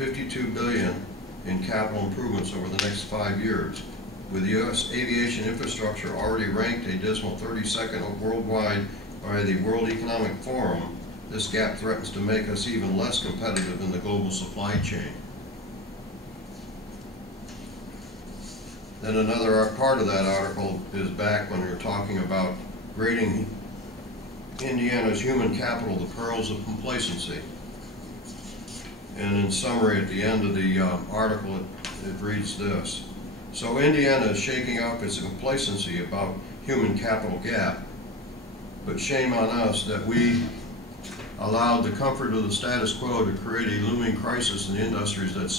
$52 billion in capital improvements over the next 5 years. With U.S. aviation infrastructure already ranked a dismal 32nd worldwide by the World Economic Forum, this gap threatens to make us even less competitive in the global supply chain. Then another part of that article is back when you're talking about grading Indiana's human capital, the perils of complacency. And in summary, at the end of the article, it reads this. So Indiana is shaking up its complacency about human capital gap, but shame on us that we allowed the comfort of the status quo to create a looming crisis in the industries that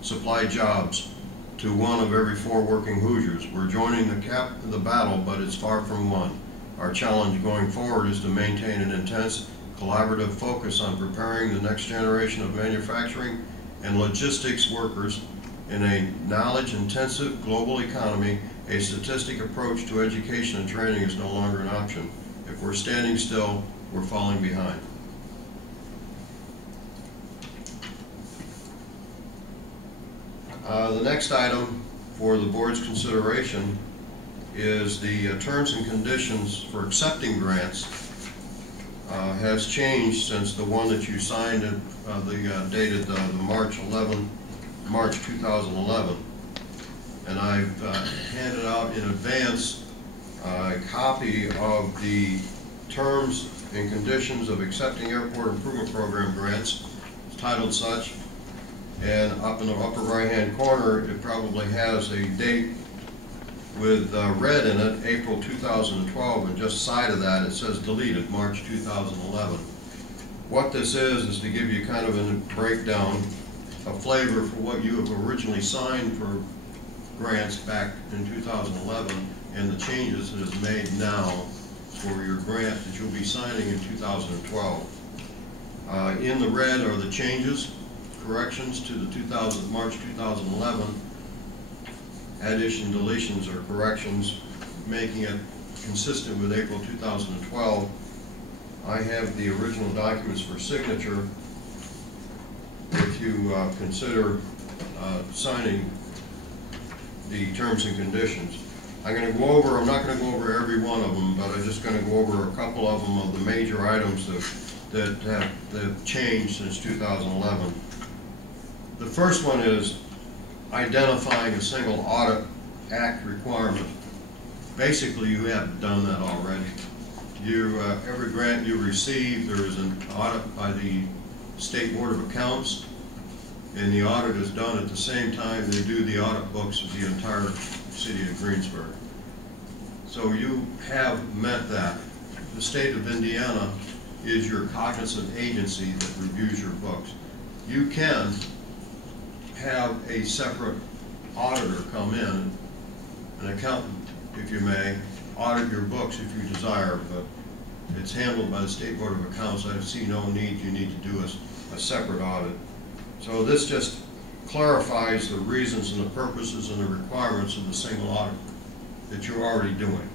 supply jobs to 1 of every 4 working Hoosiers. We're joining the battle, but it's far from won. Our challenge going forward is to maintain an intense collaborative focus on preparing the next generation of manufacturing and logistics workers in a knowledge-intensive global economy. A statistic approach to education and training is no longer an option. If we're standing still, we're falling behind. The next item for the board's consideration is the terms and conditions for accepting grants has changed since the one that you signed dated March 2011. And I've handed out in advance a copy of the terms and conditions of accepting airport improvement program grants. It's titled such. And up in the upper right-hand corner, it probably has a date with red in it, April 2012, and just side of that it says deleted, March 2011. What this is to give you kind of a breakdown, a flavor for what you have originally signed for grants back in 2011 and the changes that is made now for your grant that you'll be signing in 2012. In the red are the changes, corrections to the March 2011, addition, deletions, or corrections, making it consistent with April 2012. I have the original documents for signature if you consider signing the terms and conditions. I'm going to go over, I'm not going to go over every one of them, but I'm just going to go over a couple of them of the major items that have changed since 2011. The first one is identifying a single Audit Act requirement. Basically, you have done that already. Every grant you receive, there is an audit by the State Board of Accounts, and the audit is done at the same time they do the audit books of the entire city of Greensburg. So you have met that. The state of Indiana is your cognizant agency that reviews your books. You can have a separate auditor come in, an accountant, if you may, audit your books if you desire, but it's handled by the State Board of Accounts. I see no need, you need to do a separate audit. So this just clarifies the reasons and the purposes and the requirements of the single audit that you're already doing.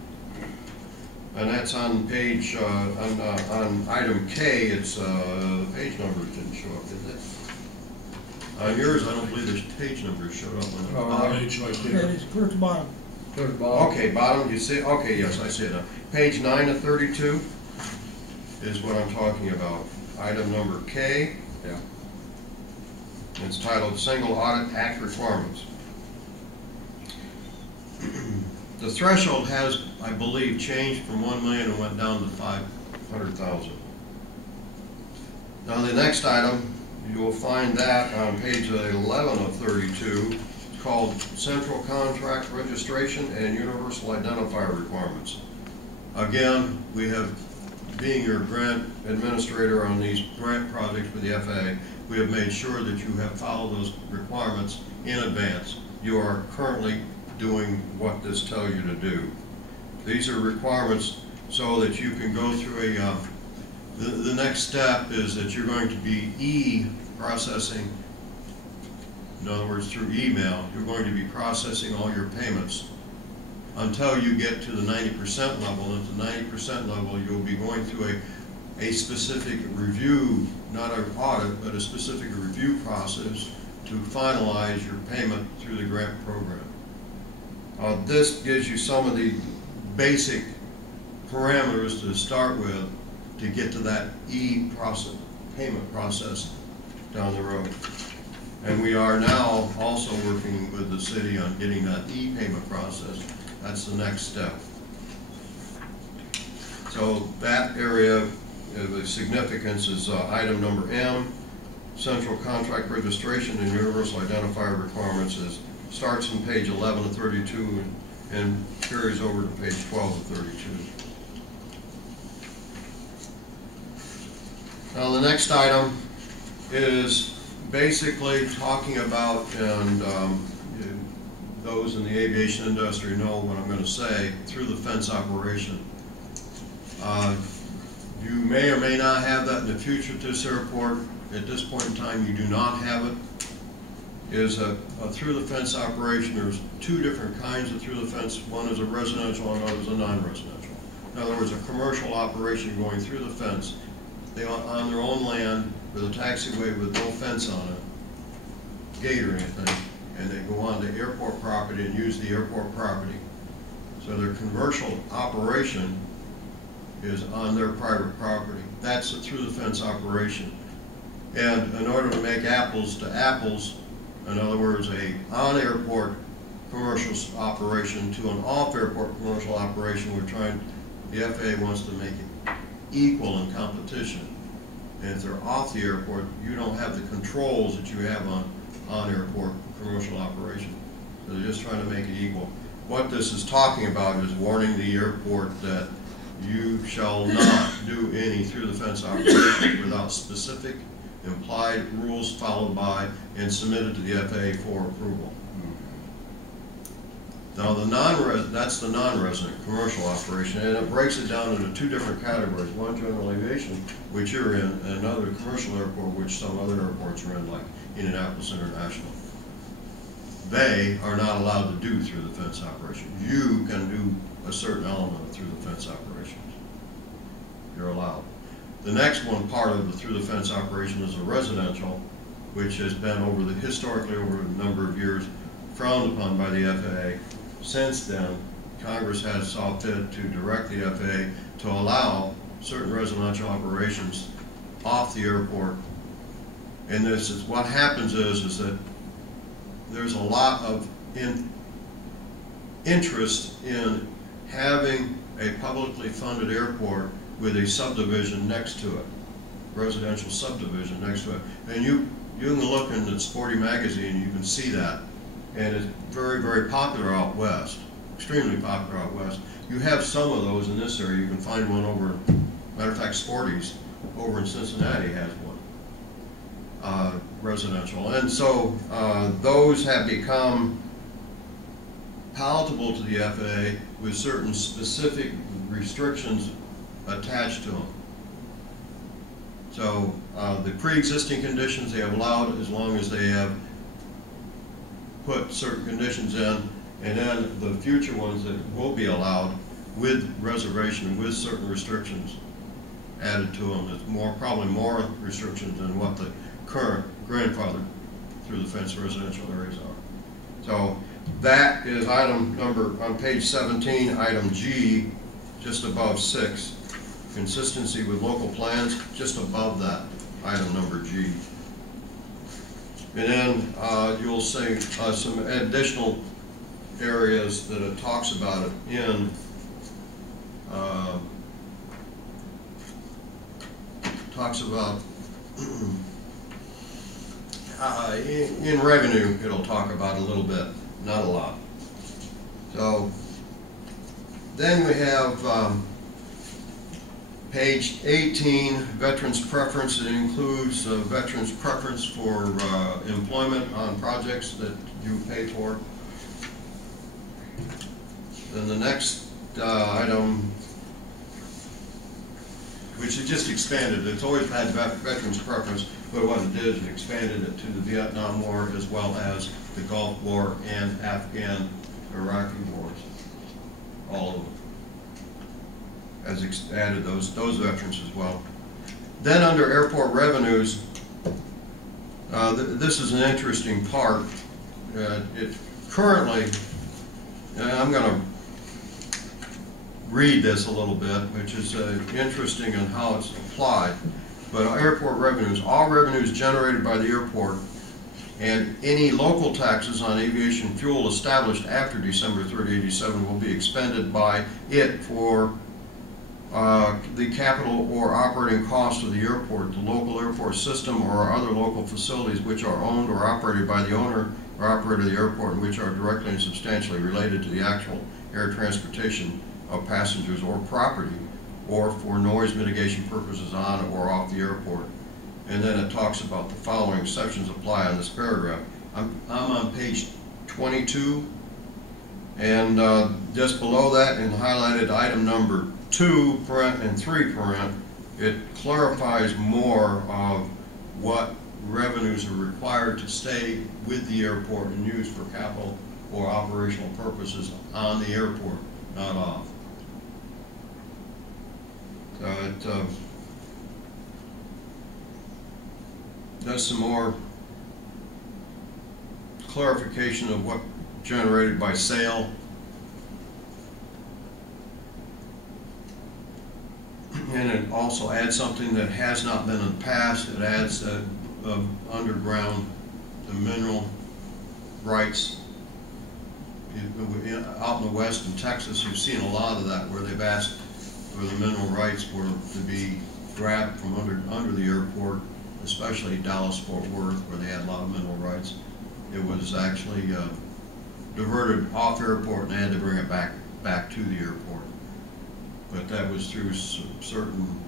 And that's on page, on item K, it's, the page numbers didn't show up, did they? On yours, I don't believe there's page numbers showed up on the bottom. Page right there. It's towards the bottom. Towards the bottom. Okay, bottom, you see, okay, yes, I see it now. Page 9 of 32 is what I'm talking about. Item number K. Yeah. It's titled Single Audit Act Requirements. The threshold has, I believe, changed from 1 million and went down to 500,000. Now the next item, you will find that on page 11 of 32. It's called Central Contract Registration and Universal Identifier Requirements. Again, we have, being your grant administrator on these grant projects for the FAA, we have made sure that you have followed those requirements in advance. You are currently doing what this tells you to do. These are requirements so that you can go through a, the next step is that you're going to be e-processing. In other words, through email, you're going to be processing all your payments until you get to the 90% level. At the 90% level, you'll be going through a specific review, not an audit, but a specific review process to finalize your payment through the grant program. This gives you some of the basic parameters to start with to get to that payment process down the road. And we are now also working with the city on getting that payment process. That's the next step. So that area of significance is item number M. Central contract registration and universal identifier requirements starts on page 11 of 32 and carries over to page 12 of 32. Now the next item is basically talking about, and those in the aviation industry know what I'm going to say, through the fence operation. You may or may not have that in the future at this airport. At this point in time, you do not have it. Is a through the fence operation. There's two different kinds of through the fence. One is a residential and another is a non-residential. In other words, a commercial operation going through the fence. They are on their own land with a taxiway with no fence on it, gate or anything, and they go on to airport property and use the airport property. So their commercial operation is on their private property. That's a through the fence operation. And in order to make apples to apples, in other words, a on-airport commercial operation to an off-airport commercial operation, the FAA wants to make it equal in competition. And if they're off the airport, you don't have the controls that you have on airport commercial operation. So they're just trying to make it equal. What this is talking about is warning the airport that you shall not do any through the fence operation without specific implied rules followed by and submitted to the FAA for approval. Now that's the non-resident commercial operation, and it breaks it down into two different categories. One, general aviation, which you're in, and another commercial airport, which some other airports are in, like Indianapolis International. They are not allowed to do through the fence operation. You can do a certain element of through the fence operations. You're allowed. The next one, part of the through the fence operation, is a residential, which has been historically over a number of years frowned upon by the FAA. Since then, Congress has saw fit to direct the FAA to allow certain residential operations off the airport. And this is what happens is that there's a lot of interest in having a publicly funded airport with a subdivision next to it, residential subdivision next to it. And you can look in the Sporty magazine, you can see that. And it's very, very popular out west, extremely popular out west. You have some of those in this area. You can find one over, matter of fact, Sporty's over in Cincinnati has one, residential. And so those have become palatable to the FAA with certain specific restrictions attached to them. So the pre-existing conditions they have allowed as long as they have put certain conditions in, and then the future ones that will be allowed with reservation, with certain restrictions added to them. There's probably more restrictions than what the current grandfather through the fence residential areas are. So that is item number, on page 17, item G, just above 6. Consistency with local plans, just above that, item number G. And then you'll see some additional areas that it talks about it in in revenue. It'll talk about a little bit, not a lot. So then we have page 18, veterans preference. It includes veterans preference for employment on projects that you pay for. Then the next item, which is just expanded. It's always had veterans preference, but what it did is it expanded it to the Vietnam War as well as the Gulf War and Afghan, Iraqi wars, all of them. Has added those veterans as well. Then under airport revenues, This is an interesting part. It currently, I'm going to read this a little bit, which is interesting in how it's applied. But airport revenues, all revenues generated by the airport and any local taxes on aviation fuel established after December 30, 87 will be expended by it for the capital or operating cost of the airport, the local airport system, or other local facilities which are owned or operated by the owner or operator of the airport and which are directly and substantially related to the actual air transportation of passengers or property, or for noise mitigation purposes on or off the airport. And then it talks about the following exceptions apply on this paragraph. I'm on page 22, and just below that, in highlighted item number 2 and 3 it clarifies more of what revenues are required to stay with the airport and used for capital or operational purposes on the airport, not off. So it does some more clarification of what generated by sale. And it also adds something that has not been in the past. It adds underground, the mineral rights. Out in the west in Texas, you've seen a lot of that where they've asked for the mineral rights were to be grabbed from under the airport, especially Dallas-Fort Worth, where they had a lot of mineral rights. It was actually diverted off airport and they had to bring it back to the airport. But that was through certain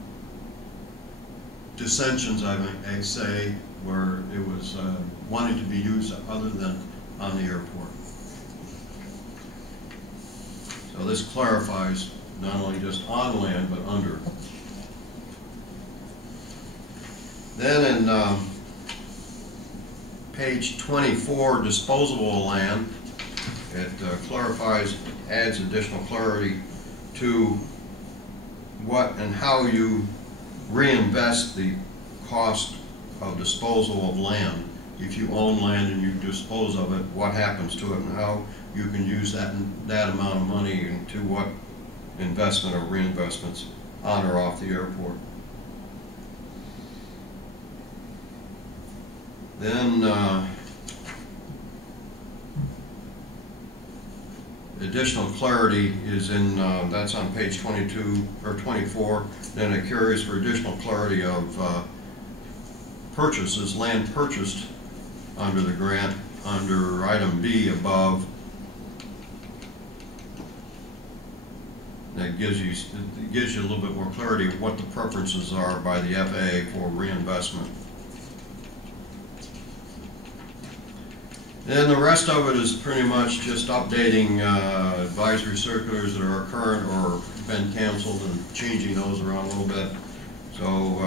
dissensions, I may say, where it was wanting to be used other than on the airport. So this clarifies not only just on land, but under. Then in page 24, disposable land, it clarifies, adds additional clarity to what and how you reinvest the cost of disposal of land. If you own land and you dispose of it, what happens to it and how you can use that amount of money into what investment or reinvestments on or off the airport. Then additional clarity is in, that's on page 22 or 24. Then it carries for additional clarity of purchases, land purchased under the grant, under item B above. That gives you a little bit more clarity of what the preferences are by the FAA for reinvestment. And the rest of it is pretty much just updating advisory circulars that are current or been canceled and changing those around a little bit. So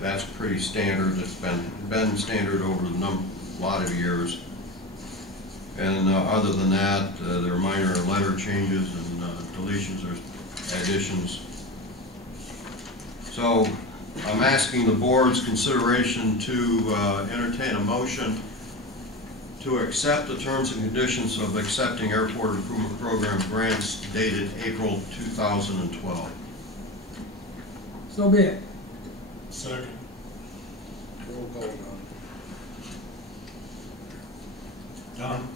that's pretty standard. It's been standard over a lot of years. And other than that, there are minor letter changes and deletions or additions. So I'm asking the board's consideration to entertain a motion to accept the terms and conditions of accepting Airport Improvement Program grants dated April 2012. So be it. Second. Roll call, Don?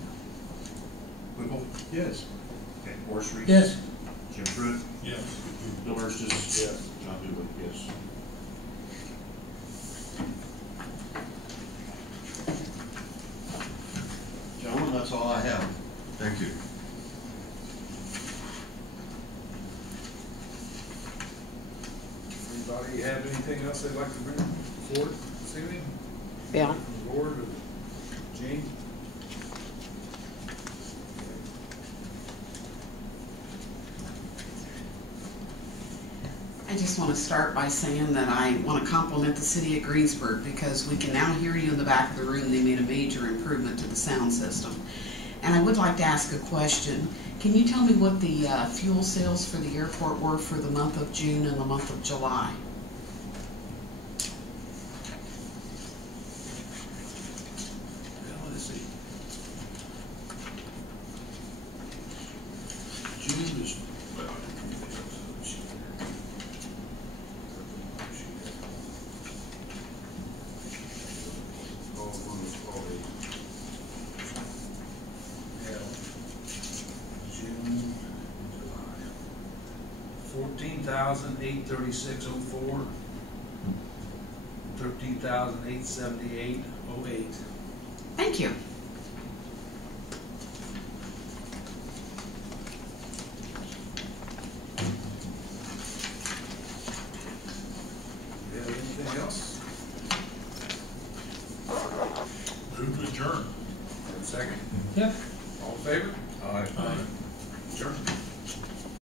Whipple? Yes. Okay, Horace Reese? Yes. Jim Pruitt? Yes. Bill Estes? Yes. John Dugan? Yes. Gentlemen, that's all I have. Thank you. Anybody have anything else they'd like to bring forward this evening? Yeah. From the board or Gene? I just want to start by saying that I want to compliment the city of Greensburg because we can now hear you in the back of the room. They made a major improvement to the sound system. And I would like to ask a question. Can you tell me what the fuel sales for the airport were for the month of June and the month of July? 13,836.04, 13,878.08. Thank you.